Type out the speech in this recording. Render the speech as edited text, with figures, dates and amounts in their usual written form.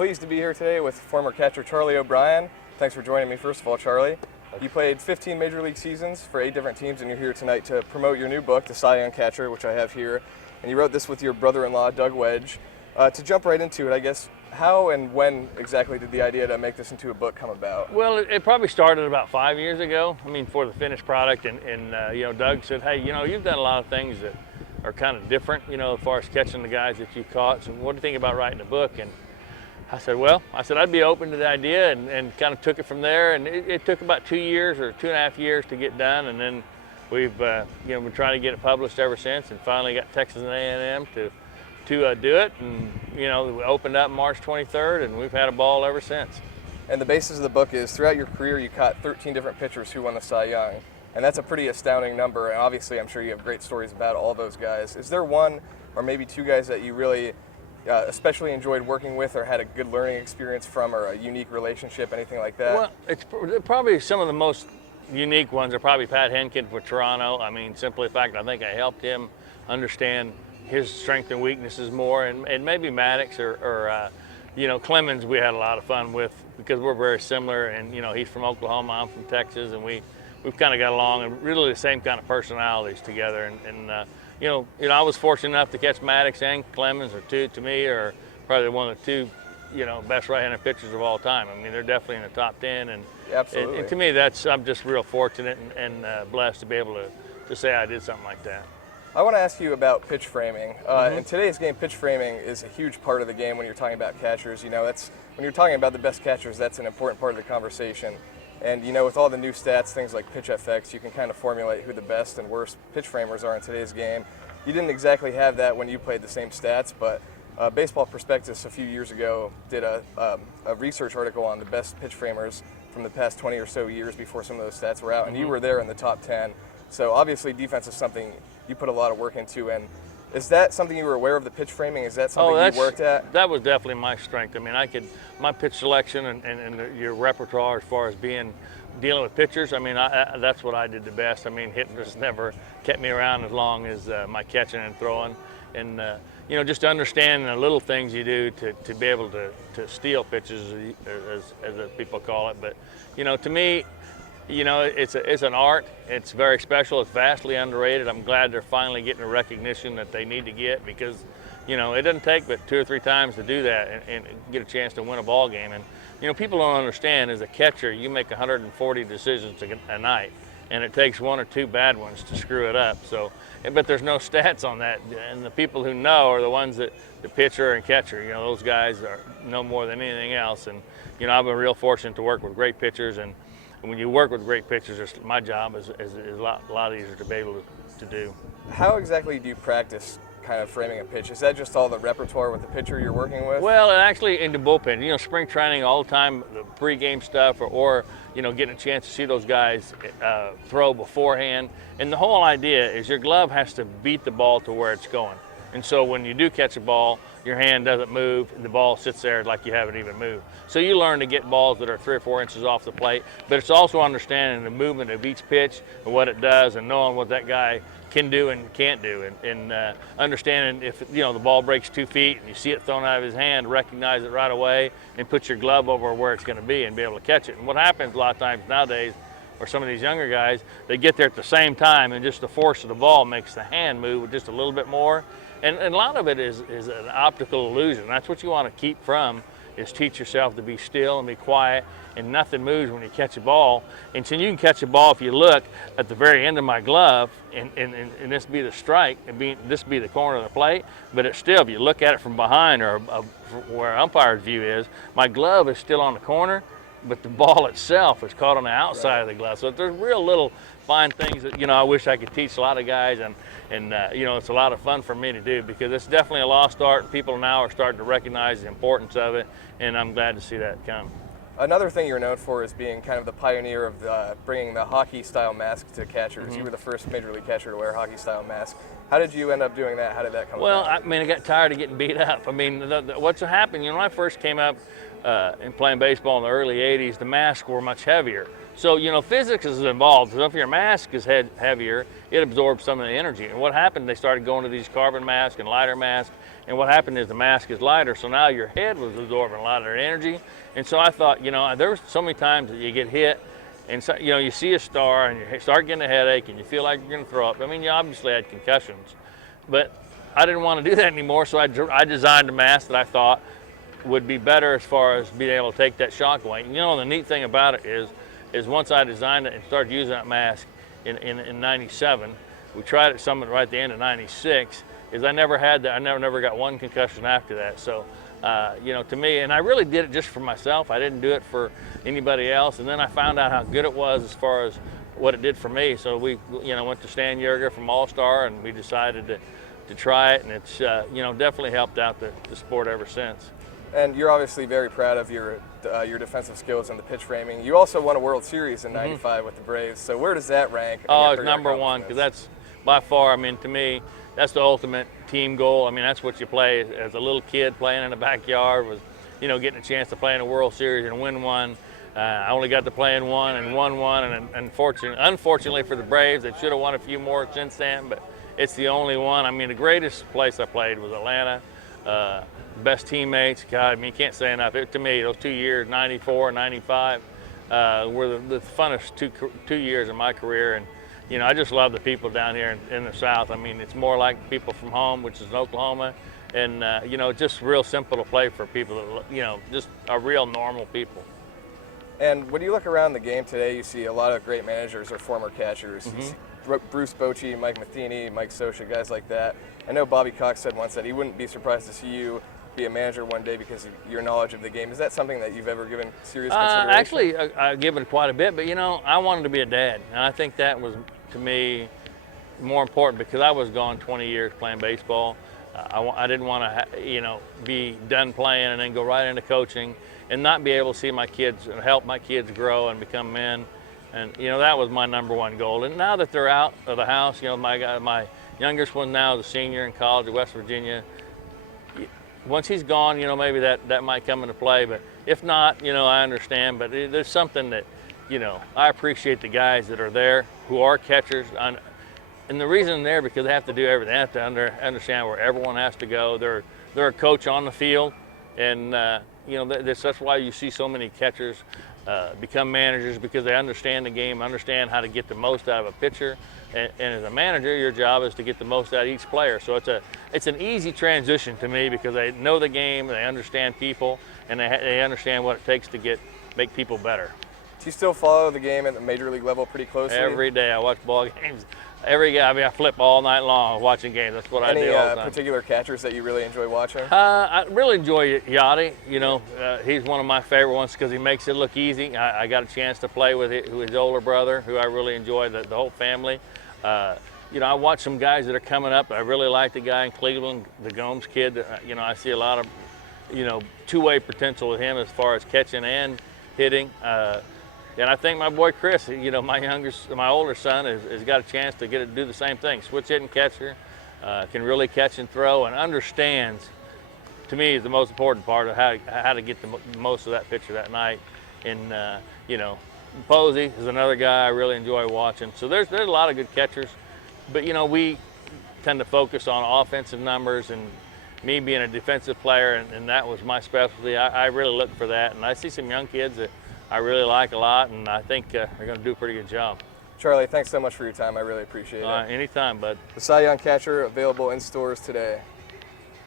pleased to be here today with former catcher Charlie O'Brien. Thanks for joining me, first of all, Charlie. You played 15 Major League seasons for 8 different teams, and you're here tonight to promote your new book, The Cy Young Catcher, which I have here. And you wrote this with your brother-in-law, Doug Wedge. To jump right into it, I guess, how and when exactly did the idea to make this into a book come about? Well, it probably started about 5 years ago. I mean, for the finished product, and Doug said, hey, you've done a lot of things that are kind of different, as far as catching the guys that you caught. So what do you think about writing a book? And I said, I'd be open to the idea, and kind of took it from there. And it took about 2 years or 2.5 years to get done. And then we've, been trying to get it published ever since, and finally got Texas A&M to do it. And, we opened up March 23rd, and we've had a ball ever since. And the basis of the book is, throughout your career, you caught 13 different pitchers who won the Cy Young. And that's a pretty astounding number. And obviously, I'm sure you have great stories about all those guys. Is there one or maybe two guys that you really especially enjoyed working with, or had a good learning experience from, or a unique relationship, anything like that? Well, it's probably some of the most unique ones are probably Pat Henkin for Toronto. I mean, simply the fact I think I helped him understand his strengths and weaknesses more, and maybe Maddox or Clemens we had a lot of fun with, because we're very similar, and he's from Oklahoma, I'm from Texas, and we've kind of got along, and really the same kind of personalities together. I was fortunate enough to catch Maddox and Clemens, or two to me are probably one of the two, best right-handed pitchers of all time. I mean, they're definitely in the top 10, and absolutely. And to me, I'm just real fortunate and blessed to be able to say I did something like that. I want to ask you about pitch framing. In today's game, pitch framing is a huge part of the game when you're talking about catchers. That's when you're talking about the best catchers, that's an important part of the conversation. And with all the new stats, things like pitch FX, you can kind of formulate who the best and worst pitch framers are in today's game. You didn't exactly have that when you played the same stats, but Baseball Prospectus a few years ago did a research article on the best pitch framers from the past 20 or so years before some of those stats were out, and you were there in the top 10. So obviously defense is something you put a lot of work into. And is that something you were aware of, the pitch framing? Is that something you worked at? That was definitely my strength. I mean, my pitch selection and your repertoire as far as dealing with pitchers, I mean, that's what I did the best. I mean, hitting just never kept me around as long as my catching and throwing. And, just understanding the little things you do to be able to steal pitches, as people call it. But, to me, it's an art. It's very special. It's vastly underrated. I'm glad they're finally getting the recognition that they need to get, because, it doesn't take but 2 or 3 times to do that and get a chance to win a ball game. And, people don't understand, as a catcher, you make 140 decisions a night, and it takes 1 or 2 bad ones to screw it up. So, but there's no stats on that, and the people who know are the ones that the pitcher and catcher. Those guys know more than anything else. And I've been real fortunate to work with great pitchers, and when you work with great pitchers, my job is a lot easier to be able to do. How exactly do you practice kind of framing a pitch? Is that just all the repertoire with the pitcher you're working with? Well, and actually in the bullpen, spring training all the time, the pregame stuff, or getting a chance to see those guys throw beforehand. And the whole idea is your glove has to beat the ball to where it's going. And so when you do catch a ball, your hand doesn't move, and the ball sits there like you haven't even moved. So you learn to get balls that are 3 or 4 inches off the plate, but it's also understanding the movement of each pitch and what it does, and knowing what that guy can do and can't do, and understanding if the ball breaks 2 feet and you see it thrown out of his hand, recognize it right away and put your glove over where it's going to be and be able to catch it. And what happens a lot of times nowadays, or some of these younger guys, they get there at the same time, and just the force of the ball makes the hand move just a little bit more. And a lot of it is an optical illusion. That's what you want to keep from, is teach yourself to be still and be quiet, and nothing moves when you catch a ball. And so you can catch a ball, if you look at the very end of my glove, and this be the strike, this be the corner of the plate, but it's still, if you look at it from behind, or where umpire's view is, my glove is still on the corner, but the ball itself is caught on the outside of the glove. So there's real little fine things that, I wish I could teach a lot of guys, and it's a lot of fun for me to do, because it's definitely a lost art. People now are starting to recognize the importance of it, and I'm glad to see that come. Another thing you're known for is being kind of the pioneer of bringing the hockey-style mask to catchers. You were the first Major League catcher to wear a hockey-style mask. How did you end up doing that? How did that come about? Well, I got tired of getting beat up. I mean, what's happened, when I first came up in playing baseball in the early 80s, the masks were much heavier. So, physics is involved. So if your mask is heavier, it absorbs some of the energy. And what happened, they started going to these carbon masks and lighter masks, And what happened is the mask is lighter, so now your head was absorbing a lot of their energy. And so I thought, there was so many times that you get hit, and so, you see a star and you start getting a headache and you feel like you're going to throw up. I mean, you obviously had concussions, but I didn't want to do that anymore, so I designed a mask that I thought would be better as far as being able to take that shock away. And, the neat thing about it is once I designed it and started using that mask in 97, we tried it some right at the end of 96, is I never had that. I never got one concussion after that. So, to me, and I really did it just for myself. I didn't do it for anybody else. And then I found out how good it was as far as what it did for me. So we, went to Stan Yerger from All-Star, and we decided to try it, and it's, definitely helped out the sport ever since. And you're obviously very proud of your defensive skills and the pitch framing. You also won a World Series in '95 with the Braves. So where does that rank? Oh, it's number one, because that's by far, to me, that's the ultimate team goal. That's what you play as a little kid playing in the backyard, was, getting a chance to play in a World Series and win one. I only got to play in one and won one, and unfortunately for the Braves, they should have won a few more since then, but it's the only one. The greatest place I played was Atlanta. Best teammates, God, you can't say enough. To me, those 2 years, 94, 95, were the funnest two years of my career. And, I just love the people down here in the South. It's more like people from home, which is in Oklahoma. And, just real simple to play for people that, just are real normal people. And when you look around the game today, you see a lot of great managers or former catchers. You see Bruce Bochy, Mike Matheny, Mike Scioscia, guys like that. I know Bobby Cox said once that he wouldn't be surprised to see you be a manager one day because of your knowledge of the game. Is that something that you've ever given serious consideration? Actually, I've given quite a bit, but I wanted to be a dad. And I think that was, to me, more important because I was gone 20 years playing baseball. I didn't want to, be done playing and then go right into coaching and not be able to see my kids and help my kids grow and become men. And, that was my number one goal. And now that they're out of the house, my youngest one now is a senior in college at West Virginia. Once he's gone, maybe that might come into play. But if not, I understand. But there's something that, I appreciate the guys that are there who are catchers. And the reason they're because they have to do everything. They have to understand where everyone has to go. They're a coach on the field. And, that's why you see so many catchers become managers, because they understand the game, understand how to get the most out of a pitcher. And as a manager, your job is to get the most out of each player. So it's an easy transition to me because they know the game, they understand people, and they understand what it takes to make people better. Do you still follow the game at the major league level pretty closely? Every day I watch ball games. I flip all night long watching games. That's what I do all the time. Any particular catchers that you really enjoy watching? I really enjoy Yachty. He's one of my favorite ones because he makes it look easy. I got a chance to play with his older brother, who I really enjoy, the whole family. I watch some guys that are coming up. I really like the guy in Cleveland, the Gomes kid. I see a lot of, two-way potential with him as far as catching and hitting. And I think my boy Chris, my older son, has got a chance to do the same thing. Switch hitting catcher, can really catch and throw, and understands, to me, is the most important part of how to get the most of that pitcher that night. And Posey is another guy I really enjoy watching. So there's a lot of good catchers, but we tend to focus on offensive numbers, and me being a defensive player, and that was my specialty. I really look for that, and I see some young kids that I really like a lot, and I think they're going to do a pretty good job. Charlie, thanks so much for your time. I really appreciate it. Anytime, bud. The Cy Young Catcher, available in stores today.